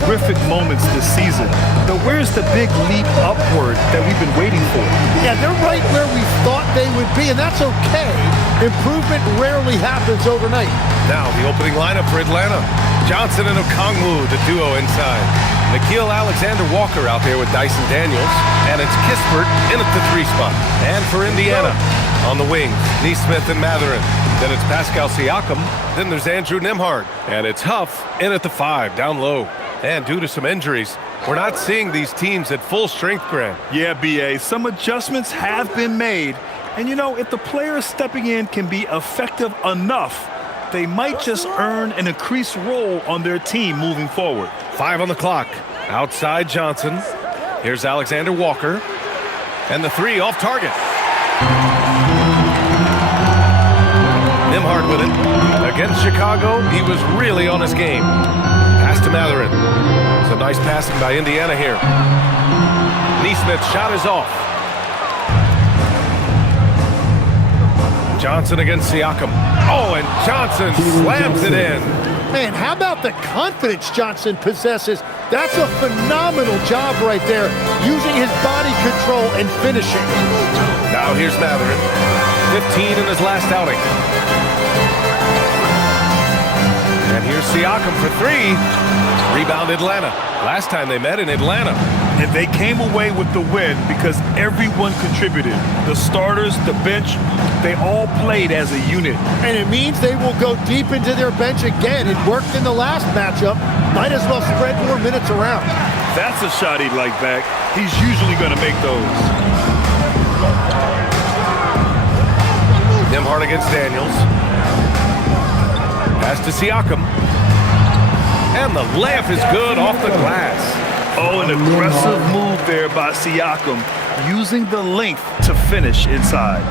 terrific moments this season. But where's the big leap upward that we've been waiting for? Yeah, they're right where we thought they would be, and that's okay. Improvement rarely happens overnight. Now the opening lineup for Atlanta. Johnson and Okongwu, the duo inside. Nickeil Alexander-Walker out there with Dyson Daniels. And it's Kispert in at the 3 spot. And for Indiana, on the wings, Nesmith and Mathurin. Then it's Pascal Siakam. Then there's Andrew Nembhard. And it's Huff in at the 5, down low. And due to some injuries, we're not seeing these teams at full strength, Grant. Yeah, B.A., some adjustments have been made. And, you know, if the players stepping in can be effective enough, they might just earn an increased role on their team moving forward. 5 on the clock. Outside Johnson. Here's Alexander Walker. And the 3 off target. Nembhard with it. Against Chicago, he was really on his game. Pass to Mathurin. Some nice passing by Indiana here. Nesmith's shot is off. Johnson against Siakam. Oh, and Johnson slams it in. Man, how about the confidence Johnson possesses? That's a phenomenal job right there, using his body control and finishing. Now here's Mathurin. 15 in his last outing. And here's Siakam for 3. Rebound Atlanta. Last time they met in Atlanta. And they came away with the win because everyone contributed. The starters, the bench, they all played as a unit. And it means they will go deep into their bench again. It worked in the last matchup. Might as well spread more minutes around. That's a shot he'd like back. He's usually going to make those. Nembhard against Daniels. Pass to Siakam. And the layup is good off the glass. Oh, an aggressive move there by Siakam, using the length to finish inside.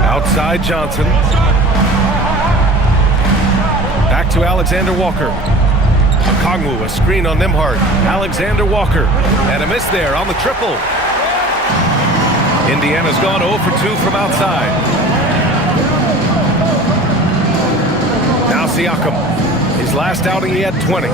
Outside Johnson. Back to Alexander Walker. Okongwu, a screen on Nembhard. Alexander Walker. And a miss there on the triple. Indiana's gone 0 for 2 from outside. Now Siakam. His last outing, he had 20.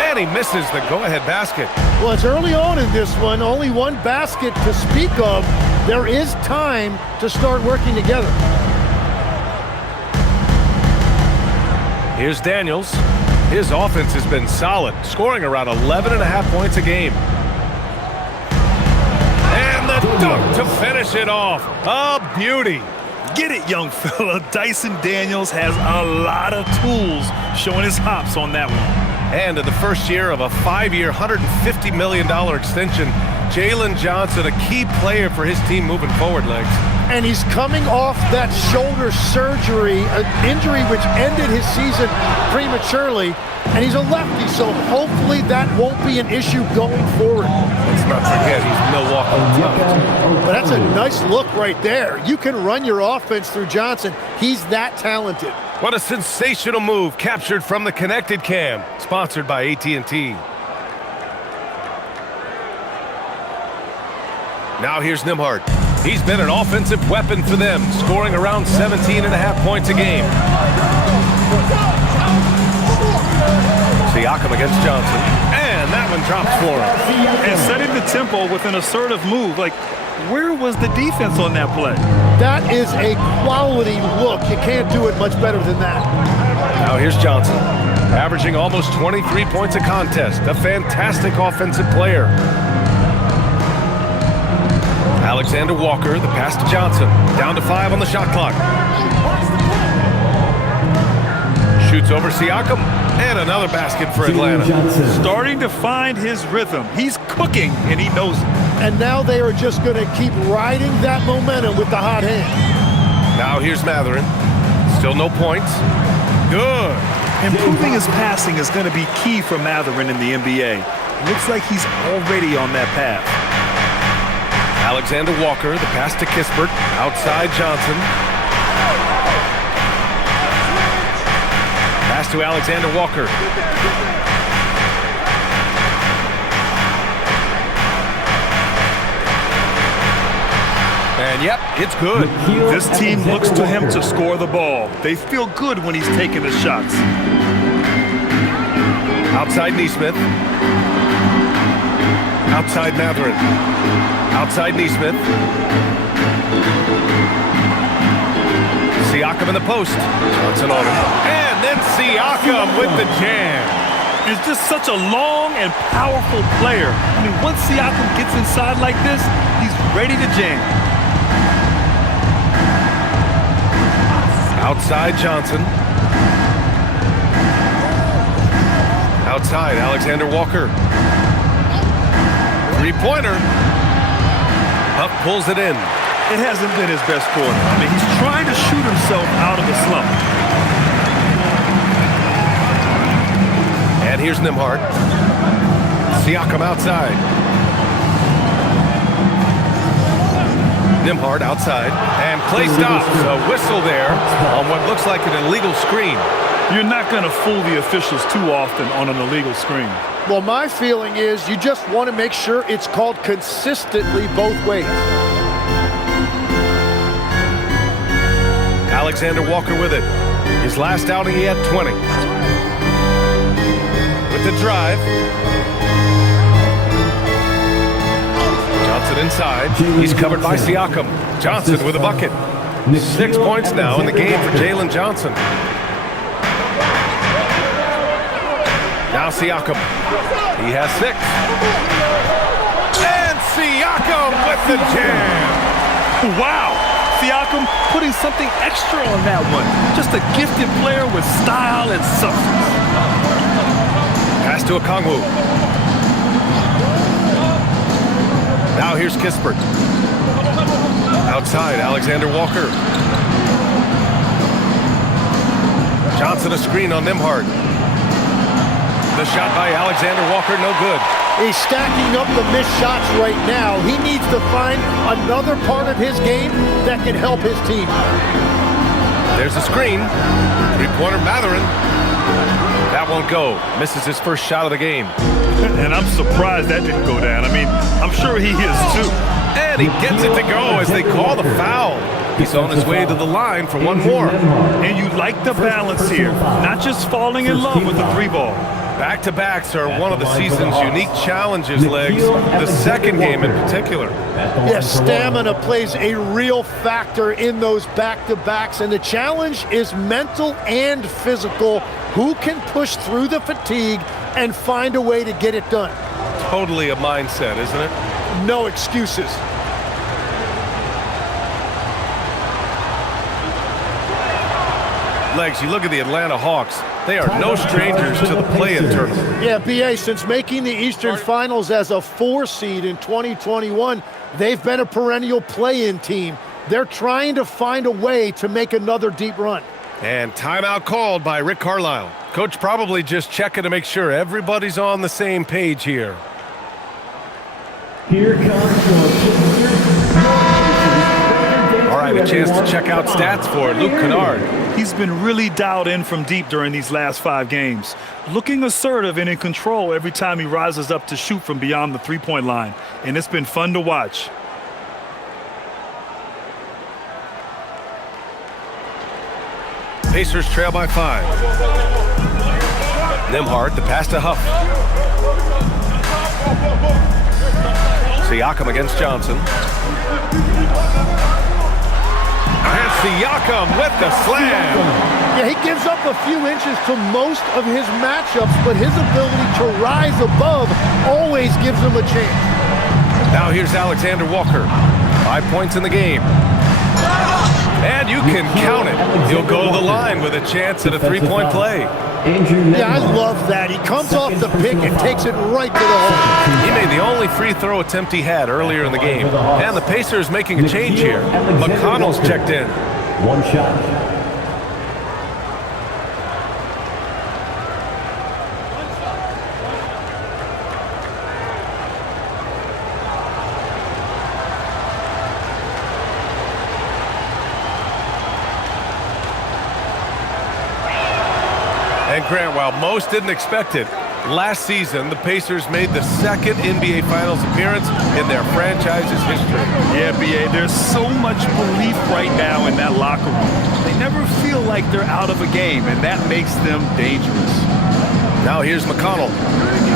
And he misses the go-ahead basket. Well, it's early on in this one. Only one basket to speak of. There is time to start working together. Here's Daniels. His offense has been solid, scoring around 11.5 points a game. Dunk to finish it off. A beauty. Get it, young fella. Dyson Daniels has a lot of tools, showing his hops on that one. And in the first year of a 5-year, $150 million extension, Jalen Johnson, a key player for his team moving forward, Legs. And he's coming off that shoulder surgery, an injury which ended his season prematurely. And he's a lefty, so hopefully that won't be an issue going forward. Let's not forget he's Milwaukee tough. But that's a nice look right there. You can run your offense through Johnson. He's that talented. What a sensational move captured from the Connected Cam, sponsored by AT&T. Now here's Nembhard. He's been an offensive weapon for them, scoring around 17.5 points a game. Siakam against Johnson. And that one drops for him. And setting the tempo with an assertive move. Like, where was the defense on that play? That is a quality look. You can't do it much better than that. Now here's Johnson, averaging almost 23 points a contest. A fantastic offensive player. Alexander Walker, the pass to Johnson. Down to 5 on the shot clock. Shoots over Siakam. And another basket for Atlanta. Starting to find his rhythm. He's cooking, and he knows it. And now they are just going to keep riding that momentum with the hot hand. Now here's Mathurin. Still no points. Good. Improving his passing is going to be key for Mathurin in the NBA. Looks like he's already on that path. Alexander Walker, the pass to Kispert. Outside Johnson. Pass to Alexander Walker. And yep, it's good. This team looks to him to score the ball. They feel good when he's taking the shots. Outside Neesmith. Outside Matherin. Outside Neesmith. Siakam in the post. Johnson on him. And then Siakam with the jam. He's just such a long and powerful player. I mean, once Siakam gets inside like this, he's ready to jam. Outside Johnson. Outside Alexander Walker. Three-pointer. Huff pulls it in. It hasn't been his best quarter. I mean, he's trying to shoot himself out of the slump. And here's Nembhard. Siakam outside. Nembhard outside. And play stops. A whistle there on what looks like an illegal screen. You're not going to fool the officials too often on an illegal screen. Well, my feeling is you just want to make sure it's called consistently both ways. Alexander Walker with it. His last outing, he had 20. With the drive. Johnson inside. He's covered by Siakam. Johnson with a bucket. 6 points now in the game for Jalen Johnson. Now Siakam. He has 6. And Siakam with the jam. Wow. Siakam putting something extra on that one. Just a gifted player with style and substance. Pass to Okongwu. Now here's Kispert. Outside, Alexander Walker. Johnson a screen on Nembhard. The shot by Alexander Walker, no good. He's stacking up the missed shots right now. He needs to find another part of his game that can help his team. There's a screen. Three-pointer Matherin. That won't go. Misses his first shot of the game. And I'm surprised that didn't go down. I mean, I'm sure he is too. And he gets it to go as they call the foul. He's on his way to the line for one more. And you like the balance here. Not just falling in love with the three ball. Back-to-backs are one of the season's unique challenges, Legs. The second game in particular. Yes, stamina plays a real factor in those back-to-backs, and the challenge is mental and physical. Who can push through the fatigue and find a way to get it done? Totally a mindset, isn't it? No excuses. Legs, you look at the Atlanta Hawks. They are no strangers to the play-in tournament. Yeah, BA, since making the Eastern Finals as a 4 seed in 2021, they've been a perennial play-in team. They're trying to find a way to make another deep run. And timeout called by Rick Carlisle. Coach probably just checking to make sure everybody's on the same page here. Here comes All right, a chance to check out stats for Luke Kennard. He's been really dialed in from deep during these last 5 games. Looking assertive and in control every time he rises up to shoot from beyond the three-point line. And it's been fun to watch. Pacers trail by 5. Nembhard, the pass to Huff. Siakam against Johnson. And Siakam with the slam. Yeah, he gives up a few inches to most of his matchups, but his ability to rise above always gives him a chance. Now here's Alexander Walker. 5 points in the game. And you can count it. He'll go to the line with a chance at a three-point play. Yeah, I love that. He comes off the pick and takes it right to the hole. He made the only free throw attempt he had earlier in the game. And the Pacers making a change here. McConnell's checked in. One shot. And Grant, while most didn't expect it, Last season, the Pacers made the second NBA Finals appearance in their franchise's history. Yeah, B.A., there's so much belief right now in that locker room. They never feel like they're out of a game, and that makes them dangerous. Now here's McConnell,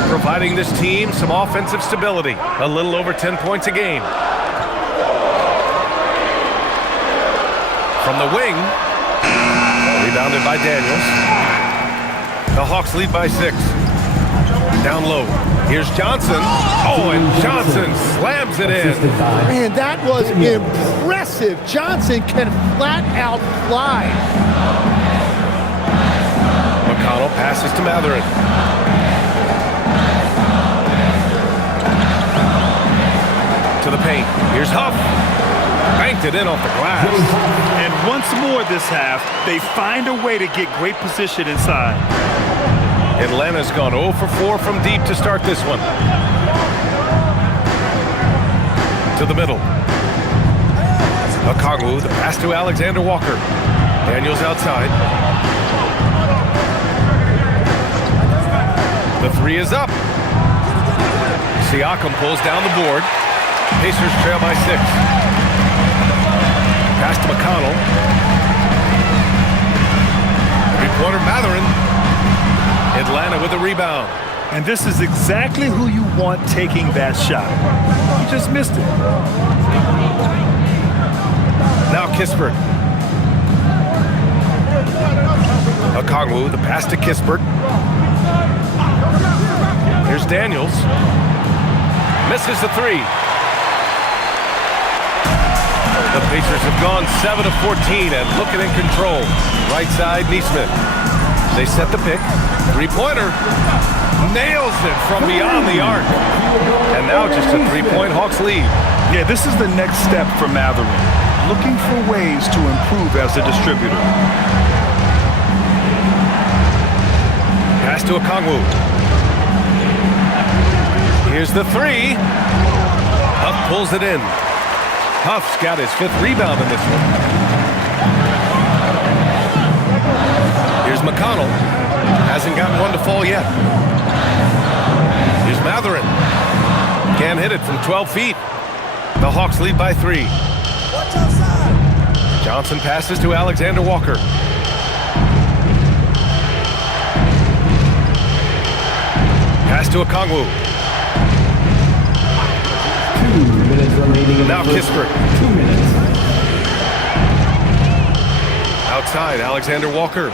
providing this team some offensive stability. A little over 10 points a game. From the wing, rebounded by Daniels. The Hawks lead by 6. Down low. Here's Johnson. Oh, and Johnson slams it in. Man, that was impressive. Johnson can flat out fly. McConnell passes to Matherin. To the paint. Here's Huff. Banked it in off the glass. And once more this half, they find a way to get great position inside. Atlanta's gone 0 for 4 from deep to start this one. To the middle. Okongwu, the pass to Alexander Walker. Daniels outside. The 3 is up. Siakam pulls down the board. Pacers trail by 6. Pass to McConnell. Three-pointer Matherin. Atlanta with a rebound. And this is exactly who you want taking that shot. He just missed it. Now Kispert. Okongwu, the pass to Kispert. Here's Daniels. Misses the 3. The Pacers have gone 7 of 14 and looking in control. Right side, Neesmith. They set the pick. Three-pointer. Nails it from beyond the arc. And now just a 3-point Hawks lead. Yeah, this is the next step for Matherin. Looking for ways to improve as a distributor. Pass to Okongwu. Here's the 3. Huff pulls it in. Huff's got his 5th rebound in this one. Here's McConnell. Hasn't gotten one to fall yet. Here's Matherin. Can't hit it from 12 feet. The Hawks lead by 3. Johnson passes to Alexander Walker. Pass to Okongwu. 2 minutes remaining. Now Kispert. 2 minutes. Outside, Alexander Walker.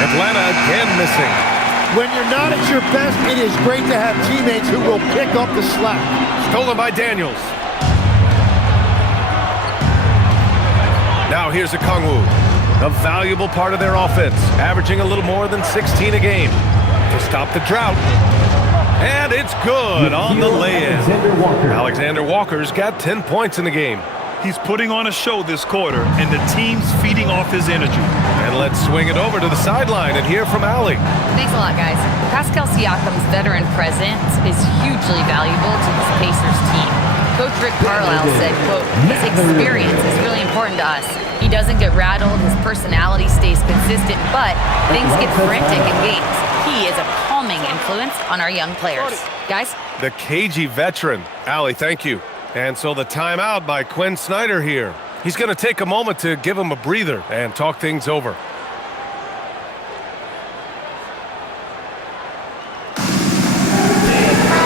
Atlanta again missing. When you're not at your best, it is great to have teammates who will pick up the slack. Stolen by Daniels. Now here's Okongwu, a valuable part of their offense, averaging a little more than 16 a game to stop the drought. And it's good on the lay-in. Alexander Walker's got 10 points in the game. He's putting on a show this quarter, and the team's feeding off his energy. And let's swing it over to the sideline and hear from Allie. Thanks a lot, guys. Pascal Siakam's veteran presence is hugely valuable to this Pacers team. Coach Rick Carlisle said, quote, his experience is really important to us. He doesn't get rattled, his personality stays consistent, but things get frantic in games. He is a calming influence on our young players. Guys? The cagey veteran. Allie, thank you. And so the timeout by Quinn Snyder here. He's going to take a moment to give him a breather and talk things over. And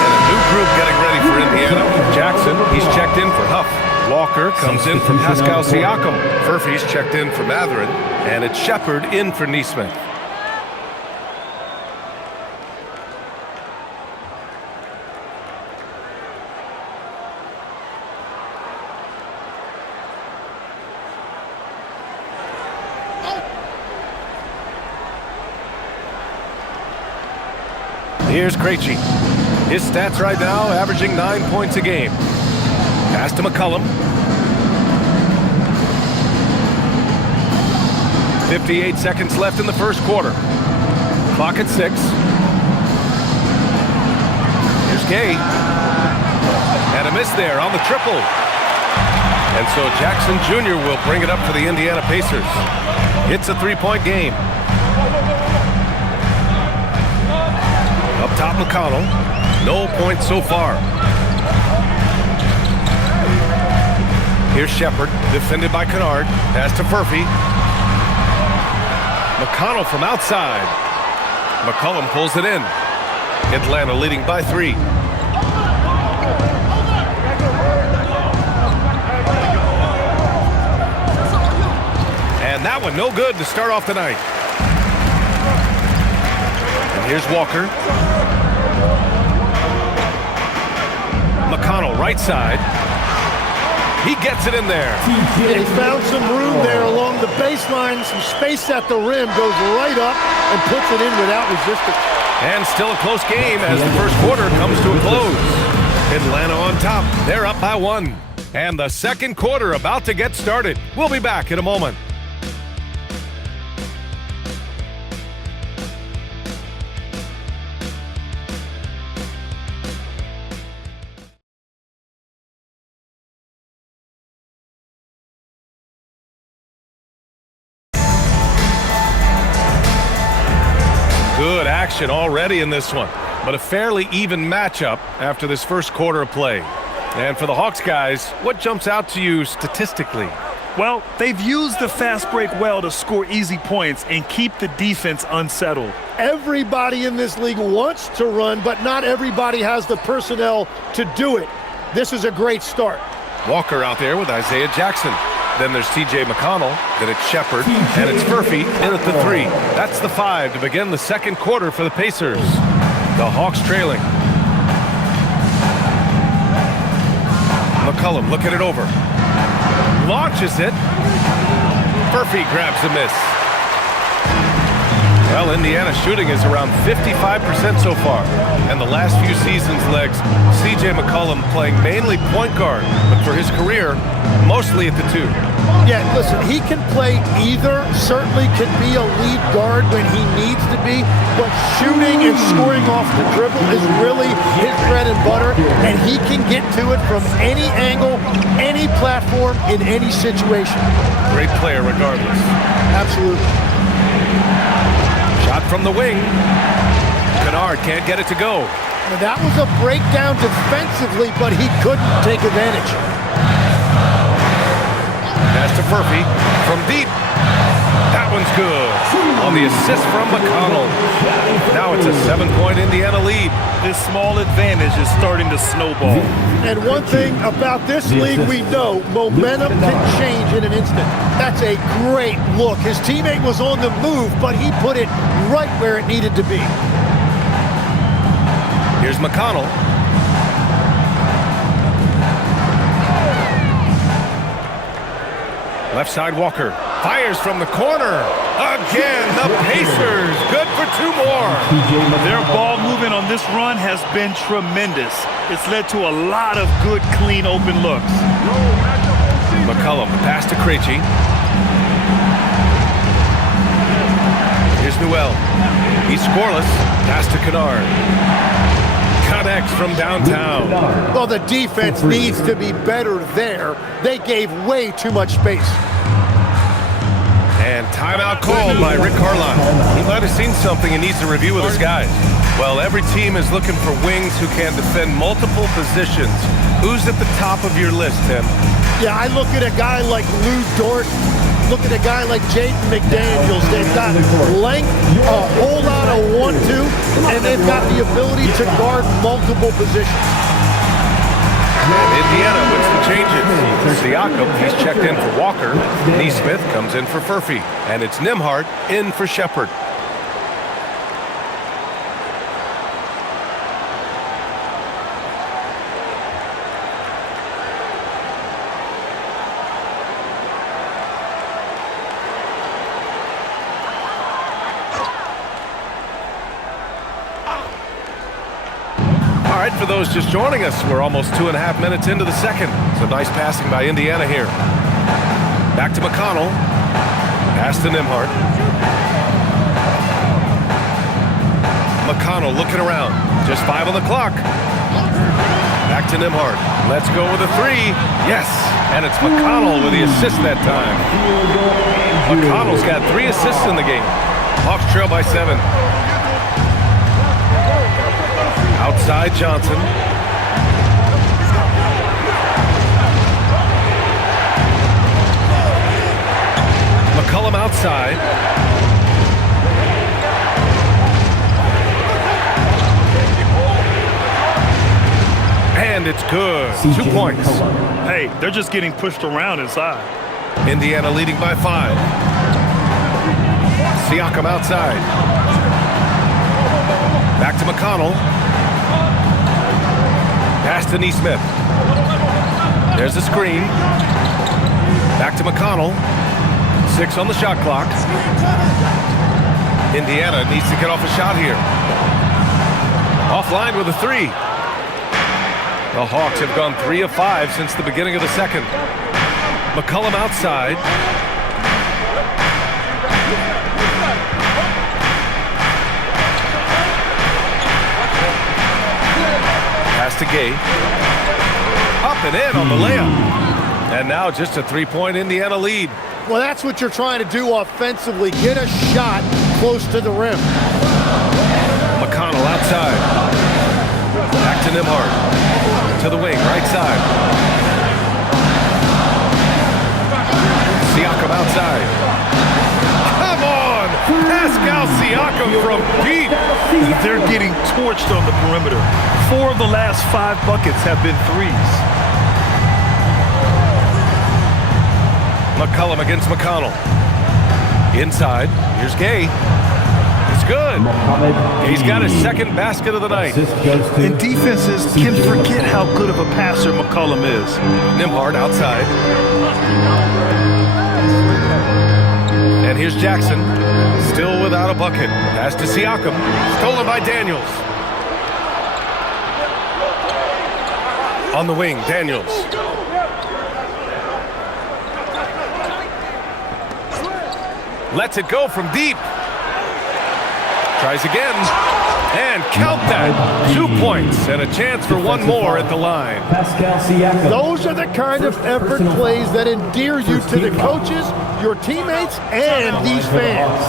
a new group getting ready for Indiana. Jackson, he's checked in for Huff. Walker comes in for Pascal Siakam. Furphy's checked in for Matherin. And it's Shepard in for Neesmith. Here's Krejci. His stats right now, averaging 9 points a game. Pass to McCollum. 58 seconds left in the first quarter. Clock at 6. Here's Gay. And a miss there on the triple. And so Jackson Jr. will bring it up for the Indiana Pacers. It's a 3-point game. Up top, McConnell. No points so far. Here's Shepard, defended by Kennard. Pass to Furphy. McConnell from outside. McCollum pulls it in. Atlanta leading by 3. And that one no good to start off the night. And here's Walker. McConnell right side. He gets it in there. He found some room there along the baseline, some space at the rim, goes right up and puts it in without resistance. And still a close game as the first quarter comes to a close. Atlanta on top. They're up by 1. And the second quarter about to get started. We'll be back in a moment. Good action already in this one, but a fairly even matchup after this first quarter of play. And for the Hawks guys, what jumps out to you statistically? Well, they've used the fast break well to score easy points and keep the defense unsettled. Everybody in this league wants to run, but not everybody has the personnel to do it. This is a great start. Walker out there with Isaiah Jackson. Then there's T.J. McConnell, then it's Shepard, and it's Furphy in at the 3. That's the 5 to begin the second quarter for the Pacers. The Hawks trailing. McCollum looking it over. Launches it. Furphy grabs a miss. Well, Indiana's shooting is around 55% so far. And the last few seasons' legs, C.J. McCollum playing mainly point guard, but for his career, mostly at the 2. Yeah, listen, he can play either, certainly can be a lead guard when he needs to be, but shooting and scoring off the dribble is really his bread and butter, and he can get to it from any angle, any platform, in any situation. Great player regardless. Absolutely. Shot from the wing. Kennard can't get it to go. And that was a breakdown defensively, but he couldn't take advantage. Pass to Furphy from deep. That one's good. On the assist from McConnell. Now it's a 7-point Indiana lead. This small advantage is starting to snowball. And one thing about this league we know, momentum can change in an instant. That's a great look. His teammate was on the move, but he put it right where it needed to be. Here's McConnell. Left side Walker. Fires from the corner. Again, the Pacers. Good for 2 more. Their ball movement on this run has been tremendous. It's led to a lot of good, clean, open looks. McCollum, pass to Krejci. Here's Newell. He's scoreless. Pass to Kennard. Connects from downtown. Well, the defense needs to be better there. They gave way too much space. And timeout called by Rick Carlisle. He might have seen something and needs to review with his guys. Well, every team is looking for wings who can defend multiple positions. Who's at the top of your list, Tim? Yeah, I look at a guy like Lou Dort. Look at a guy like Jaden McDaniels. They've got length, a whole lot of 1-2, and they've got the ability to guard multiple positions. And Indiana with some changes. Siakam, he's checked in for Walker. Neesmith comes in for Furphy. And it's Nembhard in for Shepard. For those just joining us, we're almost 2.5 minutes into the second. Some nice passing by Indiana here. Back to McConnell. Pass to Nembhard. McConnell looking around. Just 5 on the clock. Back to Nembhard. Let's go with a 3. Yes! And it's McConnell with the assist that time. McConnell's got 3 assists in the game. Hawks trail by 7. Outside Johnson. McCollum outside. And it's good. 2 points. Hey, they're just getting pushed around inside. Indiana leading by 5. Siakam outside. Back to McConnell. Pass to Nesmith. There's a screen. Back to McConnell. 6 on the shot clock. Indiana needs to get off a shot here. Offline with a 3. The Hawks have gone 3 of 5 since the beginning of the second. McCollum outside. Pass to Gay. Up and in on the layup. And now just a 3-point Indiana lead. Well, that's what you're trying to do offensively. Get a shot close to the rim. McConnell outside. Back to Nembhard. To the wing, right side. Siakam outside. Come on! Pascal Siakam from deep. They're getting torched on the perimeter. 4 of the last 5 buckets have been threes. McCollum against McConnell. Inside. Here's Gay. It's good. He's got his second basket of the night. And defenses can forget how good of a passer McCollum is. Nembhard outside. And here's Jackson. Still without a bucket. Pass to Siakam. Stolen by Daniels. On the wing, Daniels. Lets it go from deep. Tries again. And count that. 2 points and a chance for one more at the line. Pascal Siakam. Those are the kind of effort plays that endear you to the coaches, your teammates, and these fans.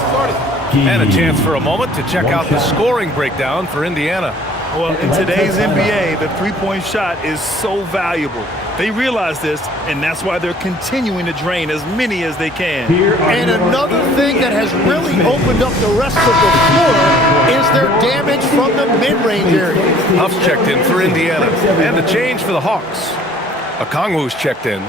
And a chance for a moment to check out the scoring breakdown for Indiana. Well, in today's NBA, the three-point shot is so valuable. They realize this, and that's why they're continuing to drain as many as they can. And another thing that has really opened up the rest of the floor is their damage from the mid-range area. Huff's checked in for Indiana. And the change for the Hawks. Okongwu's checked in.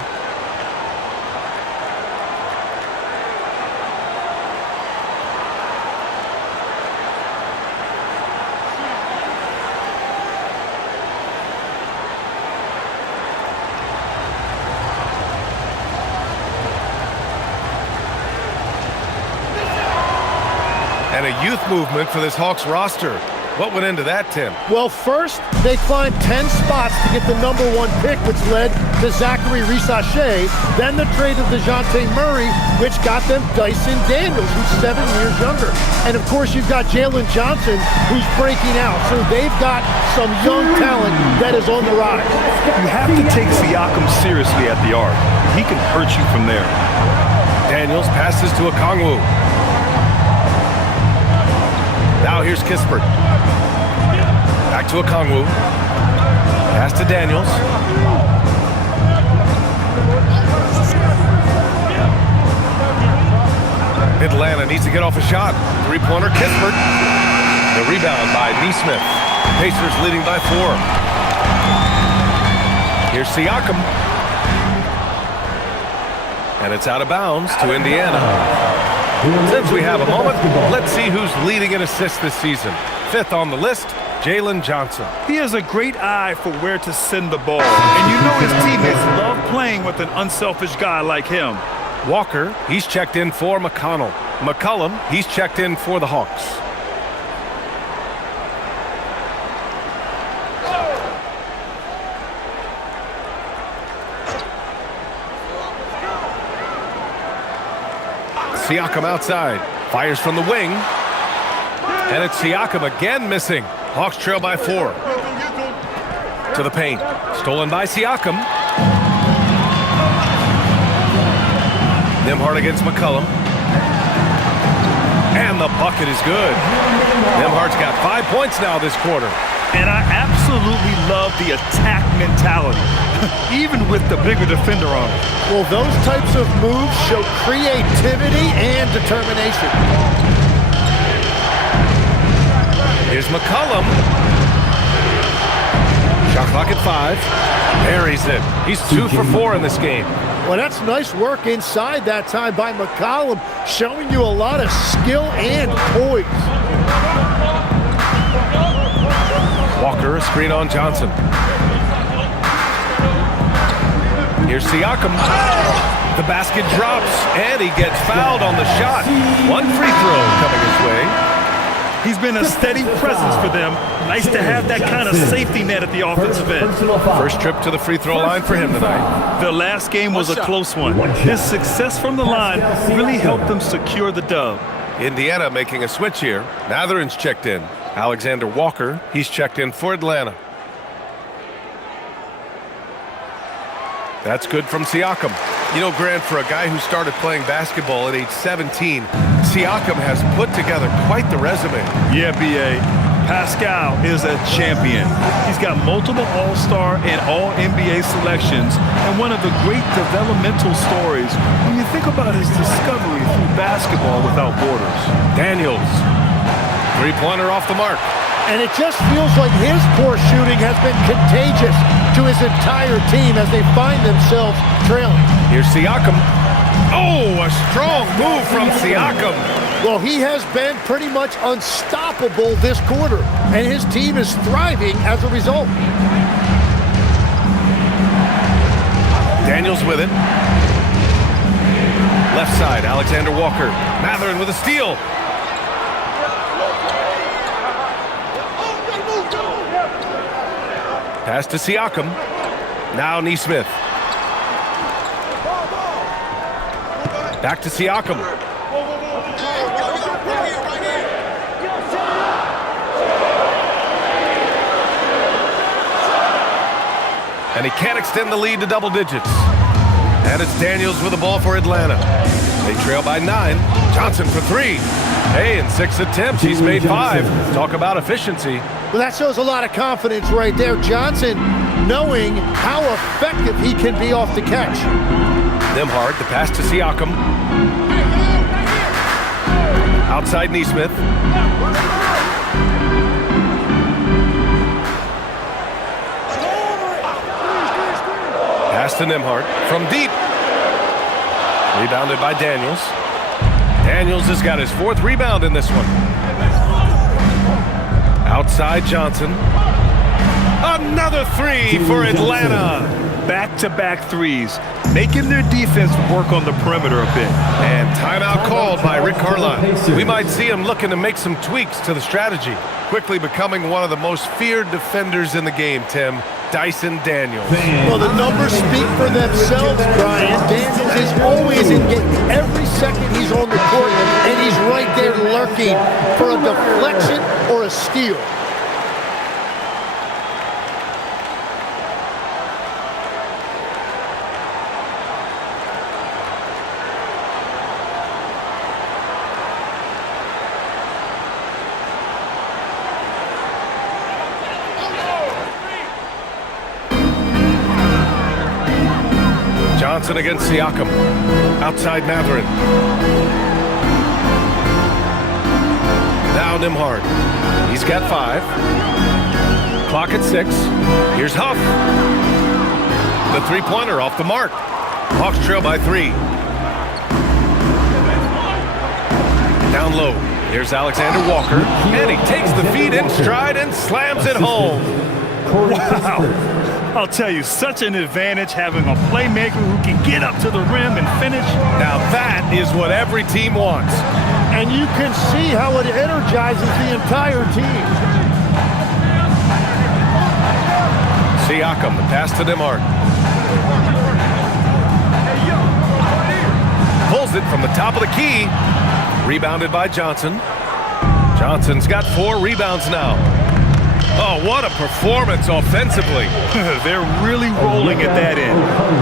And a youth movement for this Hawks roster. What went into that, Tim? Well, first, they climbed 10 spots to get the #1 pick, which led to Zachary Rissache. Then the trade of DeJounte Murray, which got them Dyson Daniels, who's 7 years younger. And, of course, you've got Jalen Johnson, who's breaking out. So they've got some young talent that is on the rise. You have to take Siakam seriously at the arc. He can hurt you from there. Daniels passes to Okongwu. Now here's Kispert. Back to Okongwu. Pass to Daniels. Atlanta needs to get off a shot. Three-pointer, Kispert. The rebound by Nesmith. Pacers leading by 4. Here's Siakam. And it's out of bounds to Indiana. Since we have a moment, let's see who's leading in assists this season. 5th on the list, Jalen Johnson. He has a great eye for where to send the ball. And you know his teammates love playing with an unselfish guy like him. Walker, he's checked in for McConnell. McCollum, he's checked in for the Hawks. Siakam outside. Fires from the wing. And it's Siakam again missing. Hawks trail by 4. To the paint. Stolen by Siakam. Nembhard against McCollum. And the bucket is good. Nembhard's got 5 points now this quarter. And I absolutely love the attack mentality, even with the bigger defender on it. Well, those types of moves show creativity and determination. Here's McCollum. Shot clock at 5. Buries it. He's 2 for 4 in this game. Well, that's nice work inside that time by McCollum, showing you a lot of skill and poise. Walker, a screen on Johnson. Here's Siakam. The basket drops, and he gets fouled on the shot. 1 free throw coming his way. He's been a steady presence for them. Nice to have that kind of safety net at the offensive end. First trip to the free throw line for him tonight. The last game was a close one. His success from the line really helped them secure the dub. Indiana making a switch here. Matherin's checked in. Alexander Walker, he's checked in for Atlanta. That's good from Siakam. You know, Grant, for a guy who started playing basketball at age 17, Siakam has put together quite the resume. Yeah, B.A. Pascal is a champion. He's got multiple All-Star and All-NBA selections, and one of the great developmental stories when you think about his discovery through basketball without borders. Daniels, three-pointer off the mark. And it just feels like his poor shooting has been contagious to his entire team as they find themselves trailing. Here's Siakam. Oh, a strong move from Siakam. Well, he has been pretty much unstoppable this quarter, and his team is thriving as a result. Daniels with it. Left side, Alexander Walker. Matherin with a steal. Pass to Siakam. Now Nesmith. Back to Siakam. And he can't extend the lead to double digits. And it's Daniels with the ball for Atlanta. They trail by 9. Johnson for 3. Hey, in 6 attempts, he's made 5. Talk about efficiency. Well, that shows a lot of confidence right there. Johnson knowing how effective he can be off the catch. Nembhard, the pass to Siakam. Outside Nesmith. Pass to Nembhard from deep. Rebounded by Daniels. Daniels has got his 4th rebound in this one. Outside Johnson. Another 3 for Atlanta. Back-to-back threes, making their defense work on the perimeter a bit. And timeout called by Rick Carlisle. We might see him looking to make some tweaks to the strategy. Quickly becoming one of the most feared defenders in the game, Tim. Dyson Daniels. Well, the numbers speak for themselves, Brian. Daniels is always in game. Every second he's on the court, and he's right there lurking for a deflection or a steal. Johnson against Siakam. Outside Matherin. Now Nembhard. He's got 5. Clock at 6. Here's Huff. The three-pointer off the mark. Hawks trail by 3. Down low. Here's Alexander Walker. And he takes the feed in stride and slams it home. Wow. I'll tell you, such an advantage having a playmaker who can get up to the rim and finish. Now that is what every team wants. And you can see how it energizes the entire team. Siakam, the pass to Nembhard. Pulls it from the top of the key. Rebounded by Johnson. Johnson's got 4 rebounds now. Oh, what a performance offensively. They're really rolling at that end.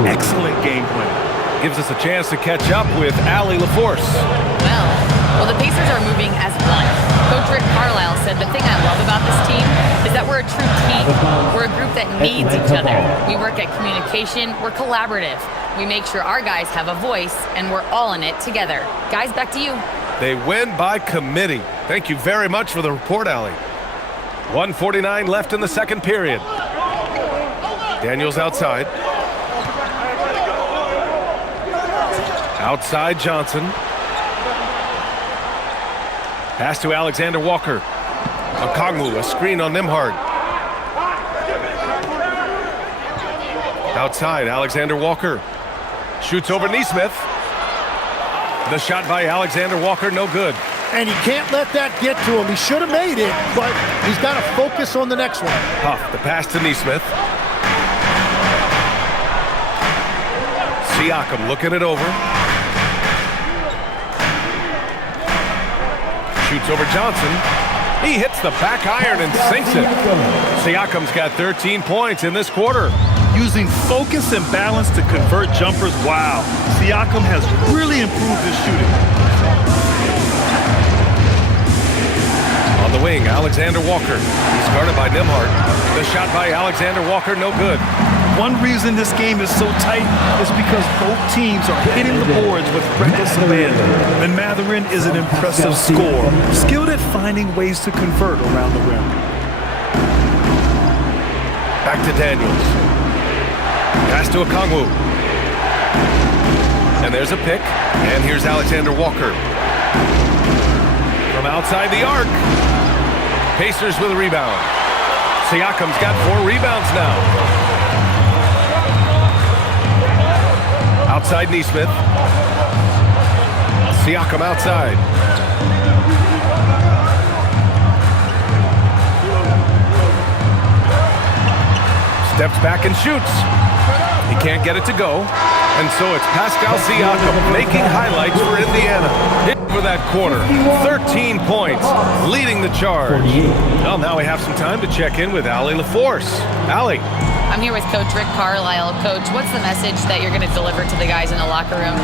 Excellent game plan. Gives us a chance to catch up with Allie LaForce. Well, Well, the Pacers are moving as one. Coach Rick Carlisle said the thing I love about this team is that we're a true team. We're a group that needs each other. We work at communication. We're collaborative. We make sure our guys have a voice, and we're all in it together. Guys, back to you. They win by committee. Thank you very much for the report, Allie. 1:49 left in the second period. Daniels outside. Outside Johnson. Pass to Alexander Walker. Okongwu, a screen on Nembhard. Outside, Alexander Walker. Shoots over Nesmith. The shot by Alexander Walker, no good. And you can't let that get to him. He should have made it, but he's got to focus on the next one. Huff, the pass to Nesmith. Siakam looking it over. Shoots over Johnson. He hits the back iron and sinks it. Siakam's got 13 points in this quarter. Using focus and balance to convert jumpers, wow. Siakam has really improved his shooting. On the wing, Alexander Walker. He's guarded by Nembhard. The shot by Alexander Walker, no good. One reason this game is so tight is because both teams are hitting the boards with reckless abandon. And Mathurin is an impressive scorer, skilled at finding ways to convert around the rim. Back to Daniels. Pass to Okongwu. And there's a pick. And here's Alexander Walker. From outside the arc. Pacers with a rebound. Siakam's got 4 rebounds now. Outside Nesmith. Siakam outside. Steps back and shoots. He can't get it to go. And so it's Pascal Siakam making highlights for Indiana. Hit for that quarter. 13 points, leading the charge. Well, now we have some time to check in with Allie LaForce. Allie. I'm here with Coach Rick Carlisle. Coach, what's the message that you're going to deliver to the guys in the locker room?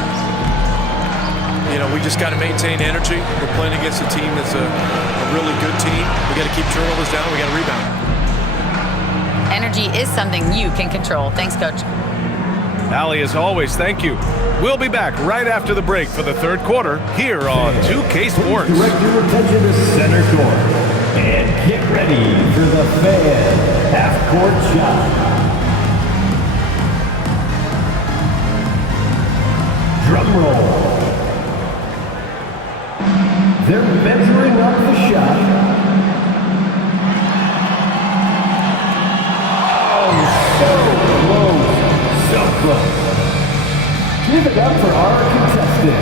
You know, we just got to maintain energy. We're playing against a team that's a really good team. We got to keep turnovers down. We got to rebound. Energy is something you can control. Thanks, Coach. Allie, as always, thank you. We'll be back right after the break for the third quarter here on 2K Sports. Direct your attention to center court and get ready for the fan half-court shot. Drum roll. They're measuring up the shot. Oh, so close. So close. Give it up for our contestant.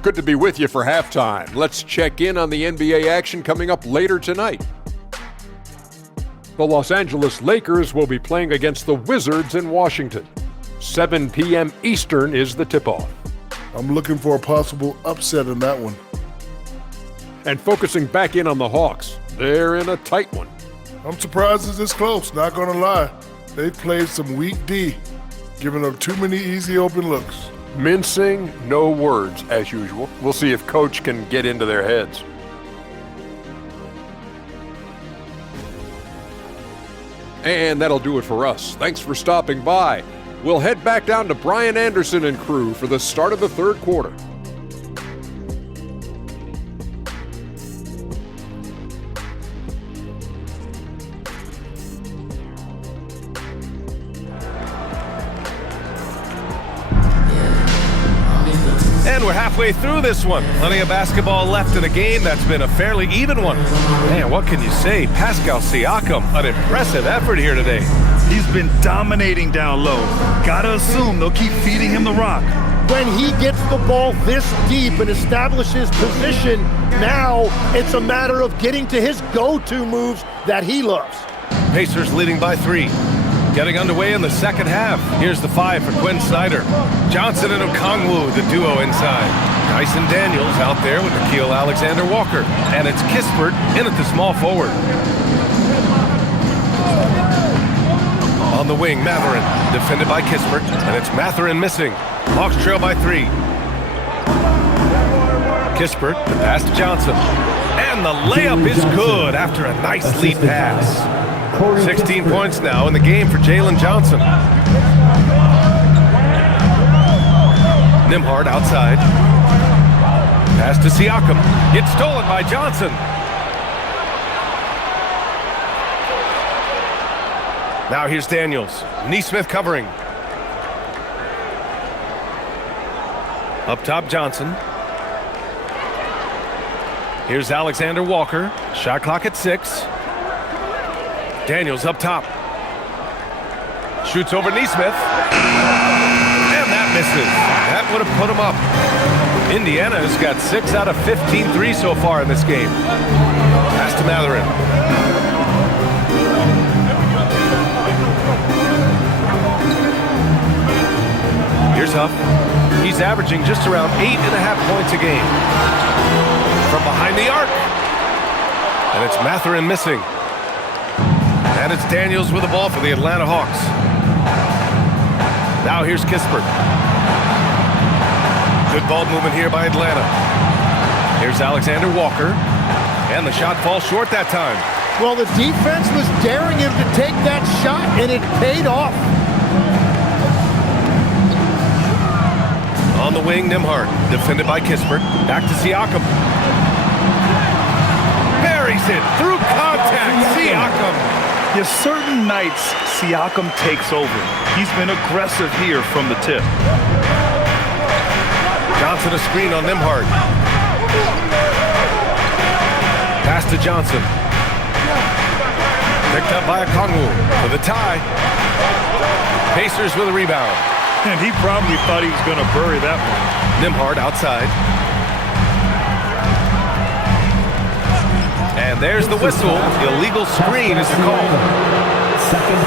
Good to be with you for halftime. Let's check in on the NBA action coming up later tonight. The Los Angeles Lakers will be playing against the Wizards in Washington. 7 p.m. Eastern is the tip-off. I'm looking for a possible upset in that one. And focusing back in on the Hawks, they're in a tight one. I'm surprised it's this close, not gonna lie. They've played some weak D, giving up too many easy open looks. Mincing, no words, as usual. We'll see if Coach can get into their heads. And that'll do it for us. Thanks for stopping by. We'll head back down to Brian Anderson and crew for the start of the third quarter. And we're halfway through this one. Plenty of basketball left in a game that's been a fairly even one. Man, what can you say? Pascal Siakam, an impressive effort here today. He's been dominating down low. Gotta assume they'll keep feeding him the rock. When he gets the ball this deep and establishes position, now it's a matter of getting to his go-to moves that he loves. Pacers leading by 3. Getting underway in the second half. Here's the 5 for Quinn Snyder. Johnson and Okongwu, the duo inside. Dyson Daniels out there with Nickeil Alexander-Walker. And it's Kispert in at the small forward. On the wing, Mathurin, defended by Kispert, and it's Mathurin missing. Hawks trail by 3. Kispert, the pass to Johnson. And the layup is good after a nice lead pass. 16 points now in the game for Jalen Johnson. Nembhard outside. Pass to Siakam. It's stolen by Johnson. Now here's Daniels. Nesmith covering. Up top, Johnson. Here's Alexander Walker. Shot clock at 6. Daniels up top. Shoots over Nesmith. And that misses. That would have put him up. Indiana has got 6 out of 15 threes so far in this game. Pass to Mathurin. Here's Huff. He's averaging just around 8.5 points a game. From behind the arc. And it's Mathurin missing. And it's Daniels with the ball for the Atlanta Hawks. Now here's Kispert. Good ball movement here by Atlanta. Here's Alexander Walker. And the shot falls short that time. Well, the defense was daring him to take that shot, and it paid off. On the wing, Nembhard, defended by Kispert. Back to Siakam. Buries it through contact. Siakam. There's certain nights Siakam takes over. He's been aggressive here from the tip. Johnson a screen on Nembhard. Pass to Johnson. Picked up by Okongwu for the tie. Pacers with a rebound. And he probably thought he was going to bury that one. Nembhard outside. And there's the whistle. Illegal screen is the call.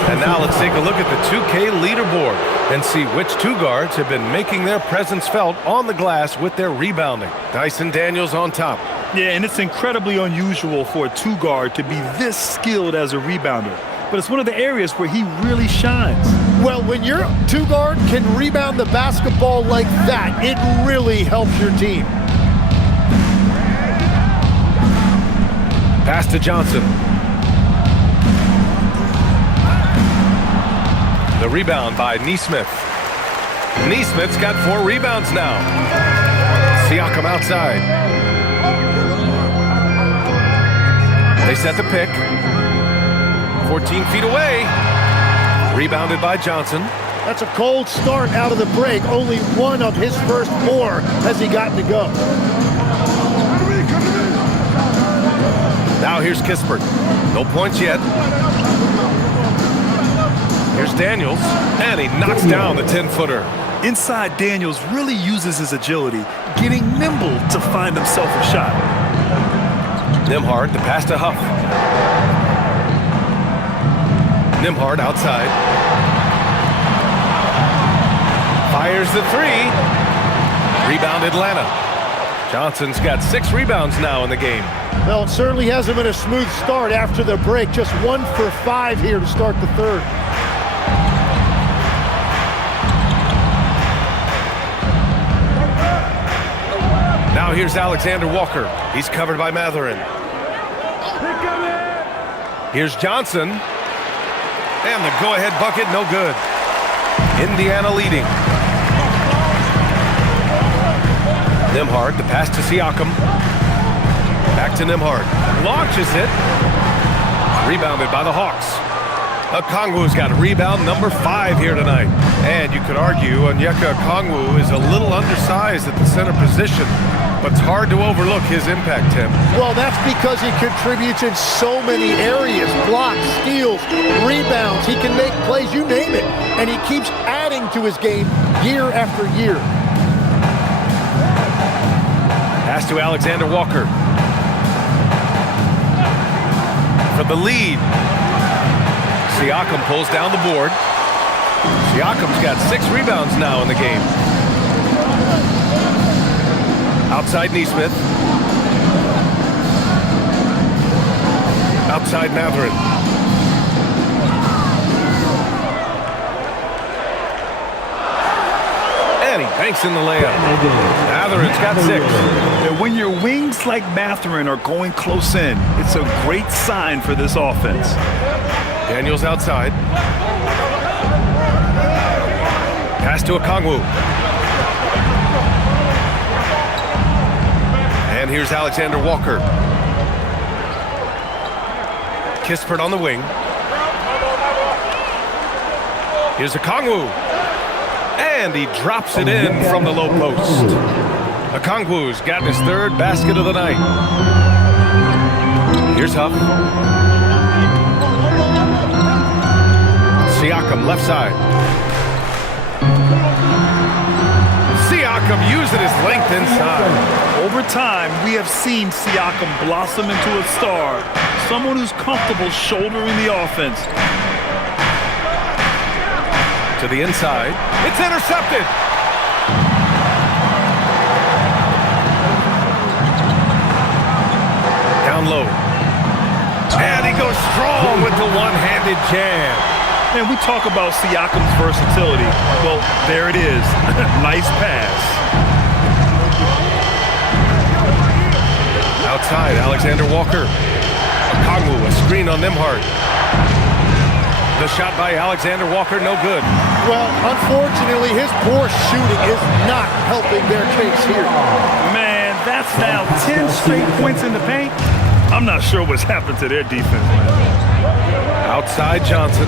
And now let's take a look at the 2K leaderboard and see which two guards have been making their presence felt on the glass with their rebounding. Dyson Daniels on top. Yeah, and it's incredibly unusual for a two guard to be this skilled as a rebounder. But it's one of the areas where he really shines. Well, when your two guard can rebound the basketball like that, it really helps your team. Pass to Johnson. The rebound by Nesmith. Nesmith's got 4 rebounds now. Siakam outside. They set the pick. 14 feet away. Rebounded by Johnson. That's a cold start out of the break. Only one of his first 4 has he gotten to go. Now here's Kispert. No points yet. Here's Daniels, and he knocks down the 10-footer. Inside, Daniels really uses his agility, getting nimble to find himself a shot. Nembhard, the pass to Huff. Nembhard outside. Fires the 3. Rebound Atlanta. Johnson's got 6 rebounds now in the game. Well, it certainly hasn't been a smooth start after the break. Just 1 for 5 here to start the third. Now here's Alexander Walker. He's covered by Mathurin. Here's Johnson. And the go-ahead bucket, no good. Indiana leading. Nembhard, the pass to Siakam. Back to Nembhard. Launches it. Rebounded by the Hawks. Okongwu's got rebound number 5 here tonight. And you could argue Onyeka Okongwu is a little undersized at the center position, but it's hard to overlook his impact, Tim. Well, that's because he contributes in so many areas. Blocks, steals, rebounds. He can make plays, you name it. And he keeps adding to his game year after year. Pass to Alexander Walker. For the lead. Siakam pulls down the board. Siakam's got 6 rebounds now in the game. Outside Neesmith. Outside Matherin. And he banks in the layup. Matherin's got 6. And when your wings like Matherin are going close in, it's a great sign for this offense. Daniels outside. Pass to Okongwu. And here's Alexander Walker. Kispert on the wing. Here's Okongwu. And he drops it in from the low post. Okongwu's got his 3rd basket of the night. Here's Huff. Siakam left side. Siakam using his length inside. Over time, we have seen Siakam blossom into a star, someone who's comfortable shouldering the offense. To the inside. It's intercepted. Down low. And he goes strong with the one-handed jam. And we talk about Siakam's versatility. Well, there it is. Nice pass. Outside, Alexander Walker. Okongwu, a screen on Nembhard. The shot by Alexander Walker, no good. Well, unfortunately, his poor shooting is not helping their case here. Man, that's now 10 straight points in the paint. I'm not sure what's happened to their defense. Outside Johnson.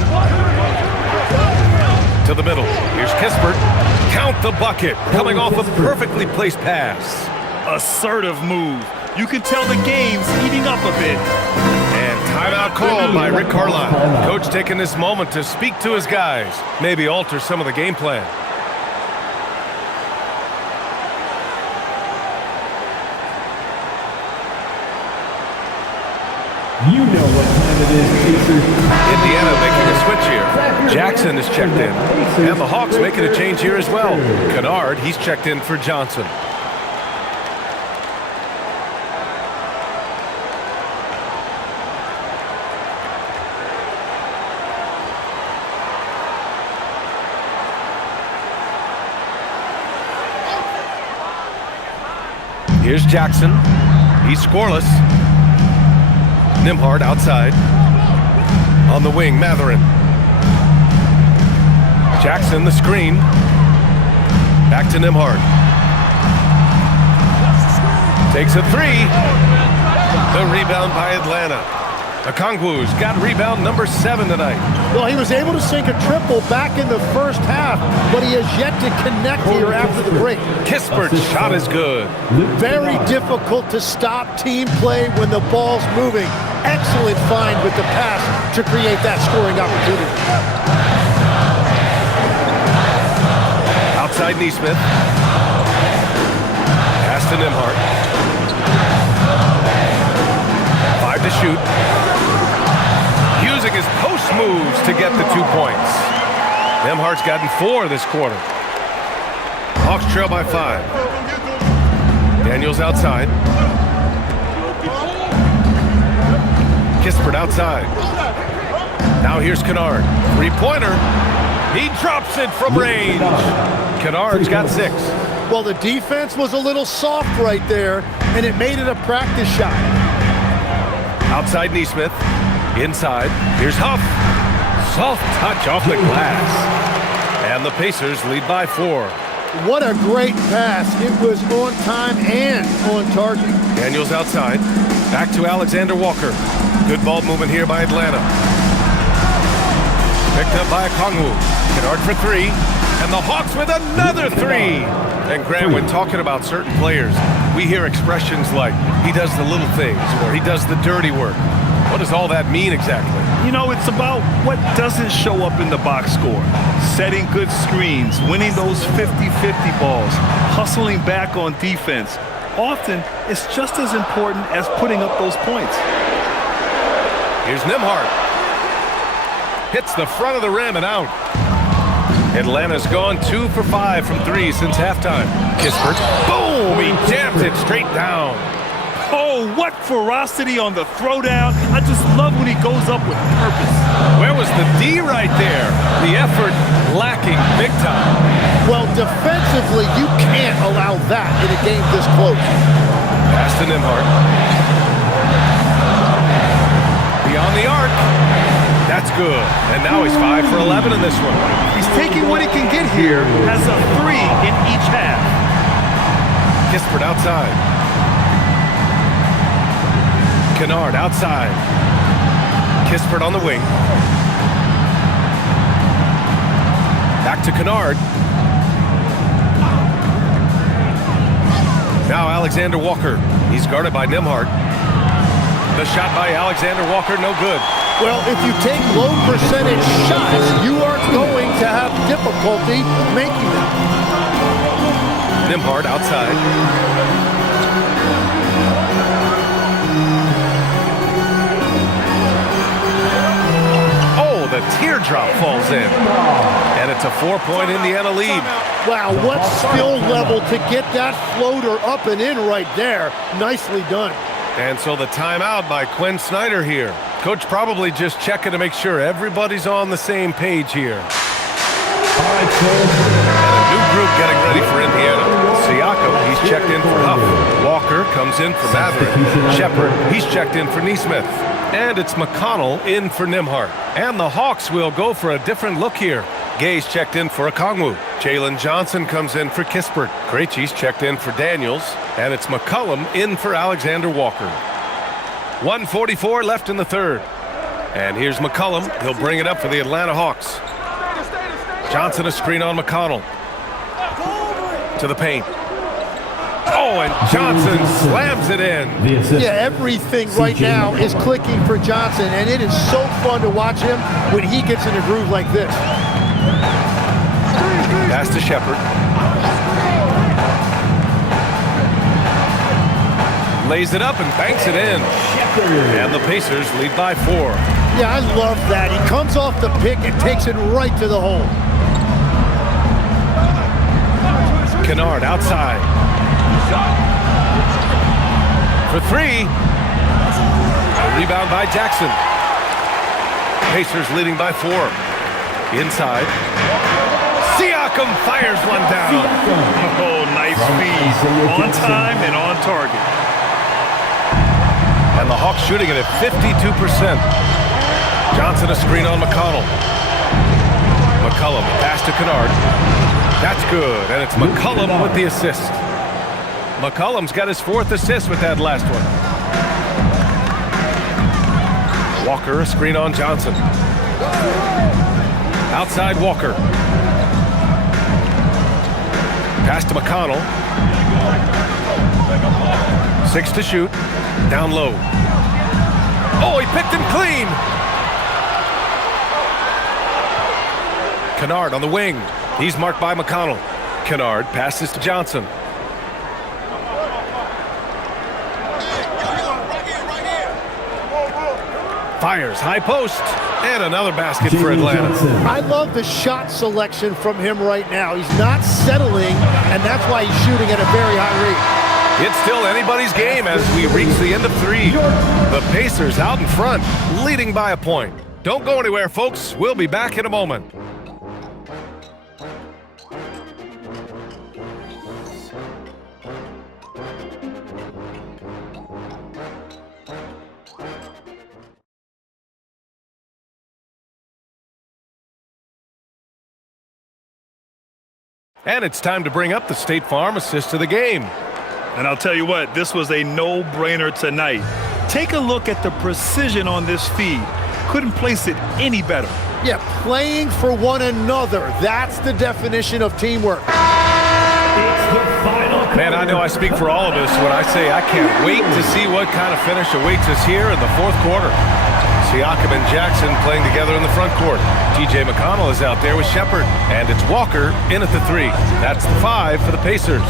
To the middle. Here's Kispert. Count the bucket. Coming off a perfectly placed pass. Assertive move. You can tell the game's heating up a bit. And timeout called by Rick Carlisle. Coach taking this moment to speak to his guys. Maybe alter some of the game plan. You know what time it is, Pacers. Indiana making a switch here. Jackson is checked in. And the Hawks making a change here as well. Kennard, he's checked in for Johnson. Here's Jackson. He's scoreless. Nembhard outside. On the wing, Matherin. Jackson, the screen. Back to Nembhard. Takes a 3. The rebound by Atlanta. Okongwu's got rebound number 7 tonight. Well, he was able to sink a triple back in the first half, but he has yet to connect here after the break. Kispert's shot is good. Very difficult to stop team play when the ball's moving. Excellent find with the pass to create that scoring opportunity. Outside Neesmith. Pass to Nembhard. 5 to shoot. Using his post moves to get the 2 points. Nembhard's gotten 4 this quarter. Hawks trail by 5. Daniels outside. Kispert outside. Now here's Kennard. 3-pointer. He drops it from range. Kennard's got 6. Well, the defense was a little soft right there, and it made it a practice shot. Outside Neesmith. Inside. Here's Huff. Soft touch off the glass. And the Pacers lead by 4. What a great pass. It was on time and on target. Daniels outside. Back to Alexander Walker. Good ball movement here by Atlanta. Picked up by Okongwu. Kennard for 3. And the Hawks with another 3. And Grant, when talking about certain players, we hear expressions like, he does the little things, or he does the dirty work. What does all that mean exactly? You know, it's about what doesn't show up in the box score. Setting good screens, winning those 50-50 balls, hustling back on defense. Often, it's just as important as putting up those points. Here's Nembhard. Hits the front of the rim and out. Atlanta's gone 2 for 5 from 3 since halftime. Kispert. Boom! Boom! He jams it straight down. Oh, what ferocity on the throwdown. I just love when he goes up with purpose. Where was the D right there? The effort lacking big time. Well, defensively, you can't allow that in a game this close. Pass to Nembhard. Beyond the arc. That's good. And now he's 5 for 11 in this one. He's taking what he can get here. Has a 3 in each half. Kispert outside. Kennard outside. Kispert on the wing. Back to Kennard. Now Alexander Walker. He's guarded by Nembhard. The shot by Alexander Walker, no good. Well, if you take low percentage shots, you are going to have difficulty making them. Nembhard outside. Oh, the teardrop falls in. And it's a 4-point Indiana lead. Wow, what skill level to get that floater up and in right there. Nicely done. And so the timeout by Quinn Snyder here. Coach probably just checking to make sure everybody's on the same page here. And a new group getting ready for Indiana. Siakam, he's checked in for Huff. Walker comes in for Maverick. Shepard, he's checked in for Nesmith. And it's McConnell in for Nembhard. And the Hawks will go for a different look here. Gay's checked in for Okongwu. Jalen Johnson comes in for Kispert. Krejci's checked in for Daniels. And it's McCollum in for Alexander Walker. 1:44 left in the third. And here's McCollum. He'll bring it up for the Atlanta Hawks. Johnson a screen on McConnell. To the paint. Oh, and Johnson slams it in. Yeah, everything right now is clicking for Johnson, and it is so fun to watch him when he gets in a groove like this. Pass to Shepard. Lays it up and banks it in. And the Pacers lead by 4. Yeah, I love that. He comes off the pick and takes it right to the hole. Kennard outside. For 3. A rebound by Jackson. Pacers leading by 4. Inside. Siakam fires one down. Oh, nice feed. On time and on target. And the Hawks shooting it at 52%. Johnson a screen on McConnell. McCollum pass to Kennard. That's good, and it's McCollum with the assist. McCollum's got his 4th assist with that last one. Walker a screen on Johnson. Outside Walker. Pass to McConnell. 6 to shoot. Down low. Oh, he picked him clean. Kennard on the wing. He's marked by McConnell. Kennard passes to Johnson. Fires high post. And another basket for Atlanta. I love the shot selection from him right now. He's not settling, and that's why he's shooting at a very high rate. It's still anybody's game as we reach the end of 3. The Pacers out in front, leading by a point. Don't go anywhere, folks. We'll be back in a moment. And it's time to bring up the State Farm assist of the game. And I'll tell you what, this was a no-brainer tonight. Take a look at the precision on this feed. Couldn't place it any better. Yeah, playing for one another. That's the definition of teamwork. Man, I know I speak for all of us when I say I can't wait to see what kind of finish awaits us here in the 4th quarter. Siakam and Jackson playing together in the front court. T.J. McConnell is out there with Shepard. And it's Walker in at the 3. That's the 5 for the Pacers.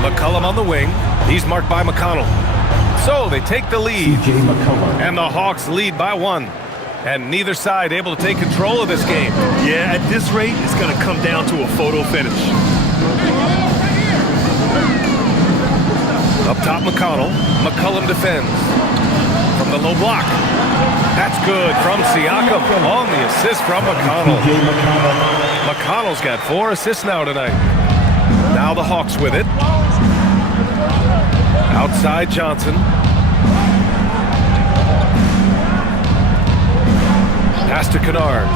McCollum on the wing. He's marked by McConnell. So they take the lead. And the Hawks lead by 1. And neither side able to take control of this game. Yeah, at this rate, it's going to come down to a photo finish. Up top, McConnell. McCollum defends. From the low block. That's good from Siakam on the assist from McConnell. McConnell's got 4 assists now tonight. Now the Hawks with it. Outside Johnson. Pass to Kennard.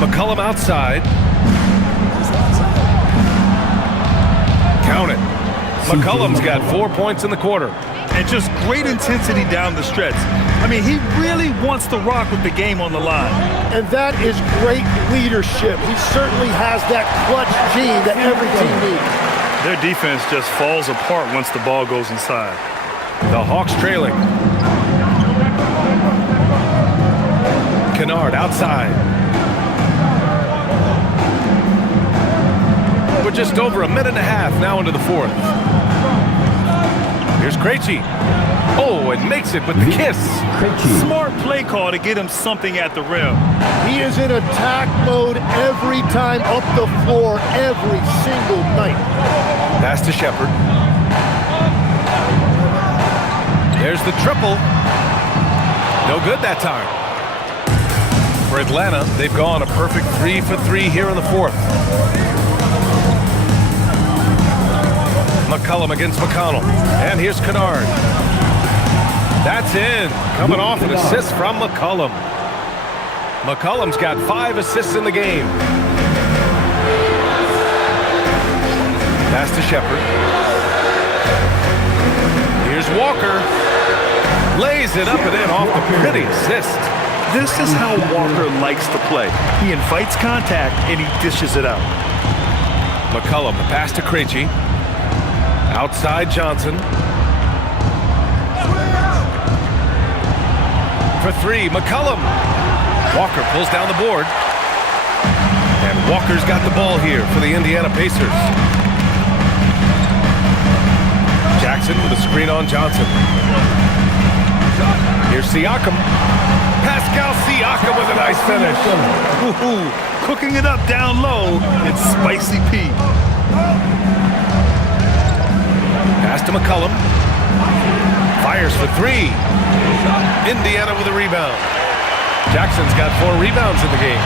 McCollum outside. Count it. McCollum's got 4 points in the quarter. And just great intensity down the stretch. I mean, he really wants to rock with the game on the line. And that is great leadership. He certainly has that clutch gene that every team needs. Their defense just falls apart once the ball goes inside. The Hawks trailing. Kennard outside. We're just over a minute and a half now into the fourth. Here's Krejci. Oh, and makes it with the kiss. Smart play call to get him something at the rim. He is in attack mode every time up the floor, every single night. Pass to Shepherd. There's the triple. No good that time. For Atlanta, they've gone a perfect 3 for 3 here in the fourth. McCollum against McConnell. And here's Kennard. That's in. Coming off an assist from McCollum. McCollum's got 5 assists in the game. Pass to Shepherd. Here's Walker. Lays it up and in off the pretty assist. This is how Walker likes to play. He invites contact and he dishes it out. McCollum, the pass to Krejci. Outside Johnson. For 3, McCollum. Walker pulls down the board. And Walker's got the ball here for the Indiana Pacers. Jackson with a screen on Johnson. Here's Siakam. Pascal Siakam with a nice finish. Ooh, cooking it up down low. It's Spicy Pete. Pass to McCollum. Fires for 3. Indiana with a rebound. Jackson's got 4 rebounds in the game.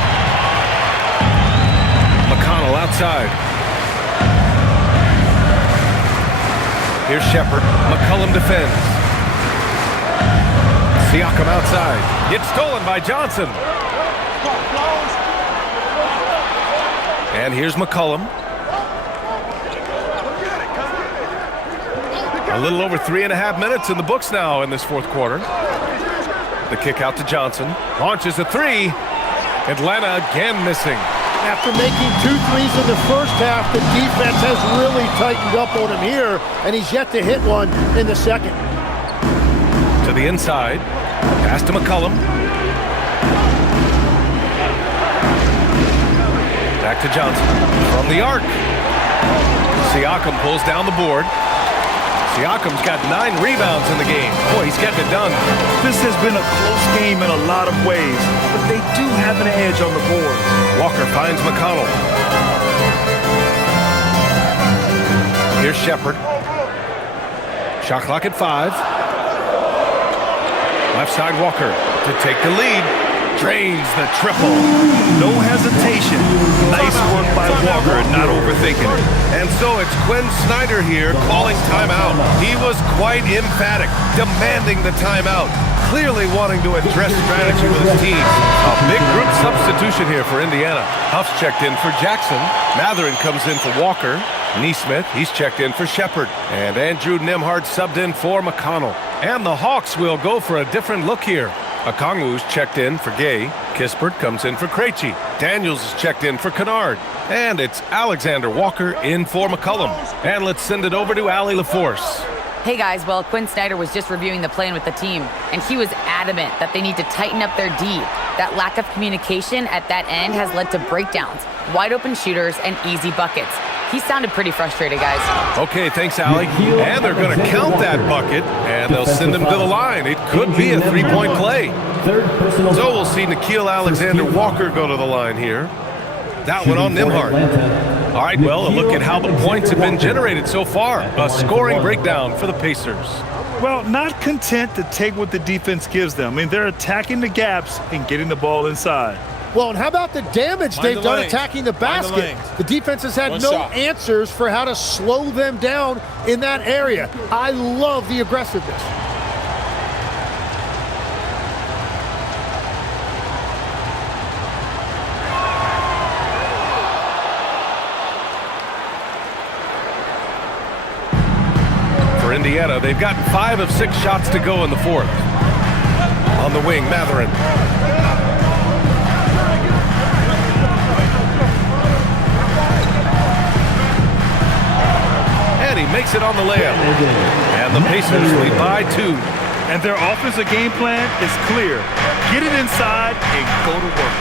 McConnell outside. Here's Shepherd. McCollum defends. Siakam outside. It's stolen by Johnson. And here's McCollum. A little over 3.5 minutes in the books now in this fourth quarter. The kick out to Johnson. Launches a 3. Atlanta again missing. After making 2 threes in the first half, the defense has really tightened up on him here, and he's yet to hit one in the second. To the inside. Pass to McCollum. Back to Johnson. From the arc. Siakam pulls down the board. Siakam's got 9 rebounds in the game. Boy, he's getting it done. This has been a close game in a lot of ways, but they do have an edge on the board. Walker finds McConnell. Here's Shepherd. Shot clock at 5. Left side Walker to take the lead. Drains the triple. No hesitation. Nice work by Walker, not overthinking it. And so it's Quinn Snyder here calling timeout. He was quite emphatic, demanding the timeout, clearly wanting to address strategy with his team. A big group substitution here for Indiana. Huff's checked in for Jackson. Matherin comes in for Walker. Neesmith, he's checked in for Shepherd. And Andrew Nembhard subbed in for McConnell. And the Hawks will go for a different look here. Okongwu's checked in for Gay. Kispert comes in for Krejci. Daniels is checked in for Kennard. And it's Alexander Walker in for McCollum. And let's send it over to Allie LaForce. Hey guys, well, Quinn Snyder was just reviewing the plan with the team, and he was adamant that they need to tighten up their D. That lack of communication at that end has led to breakdowns, wide open shooters, and easy buckets. He sounded pretty frustrated, guys. Okay, thanks, Allie. And they're going to count that bucket, and they'll send him to the line. It could be a three-point play. So we'll see Nickeil Alexander-Walker go to the line here. That one on Nembhard. All right, well, a look at how the points have been generated so far. A scoring breakdown for the Pacers. Well, not content to take what the defense gives them. I mean, they're attacking the gaps and getting the ball inside. Well, and how about the damage they've done attacking the basket? The defense has had no answers for how to slow them down in that area. I love the aggressiveness. For Indiana, they've gotten 5 of 6 shots to go in the fourth. On the wing, Mathurin. And he makes it on the layup. And the Pacers lead by 2. And their offensive game plan is clear. Get it inside and go to work.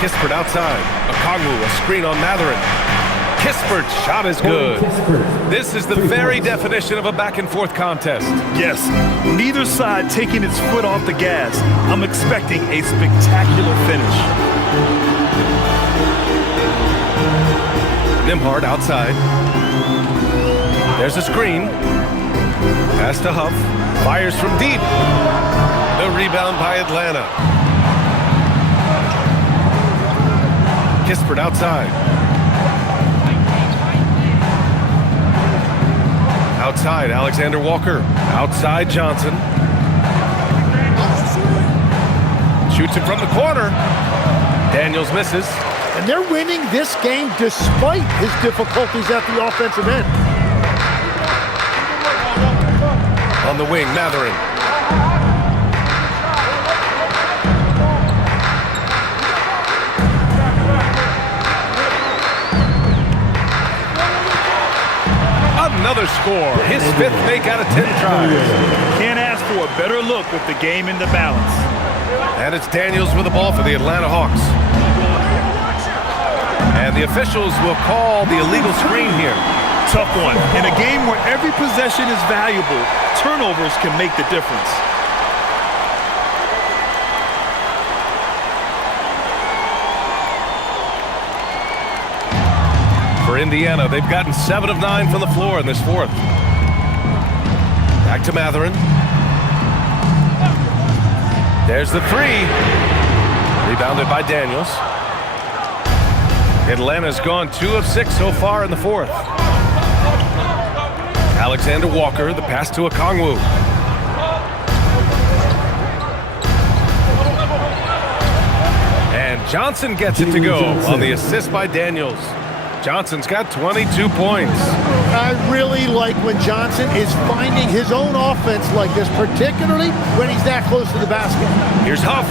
Kispert outside. Okongwu, a screen on Mathurin. Kispert's shot is good. This is the very definition of a back-and-forth contest. Yes, neither side taking its foot off the gas. I'm expecting a spectacular finish. Nembhard outside. There's a screen. Pass to Huff. Fires from deep. The rebound by Atlanta. Kispert outside. Outside, Alexander Walker. Outside, Johnson. Shoots it from the corner. Daniels misses. And they're winning this game despite his difficulties at the offensive end. On the wing, Mathurin. Another score. His 5th make out of 10 tries. Can't ask for a better look with the game in the balance. And it's Daniels with the ball for the Atlanta Hawks. And the officials will call the illegal screen here. Tough one. In a game where every possession is valuable, turnovers can make the difference. For Indiana, they've gotten 7 of 9 from the floor in this fourth. Back to Mathurin. There's the 3. Rebounded by Daniels. Atlanta's gone 2 of 6 so far in the fourth. Alexander Walker, the pass to Okongwu. And Johnson gets it to go on the assist by Daniels. Johnson's got 22 points. I really like when Johnson is finding his own offense like this, particularly when he's that close to the basket. Here's Huff.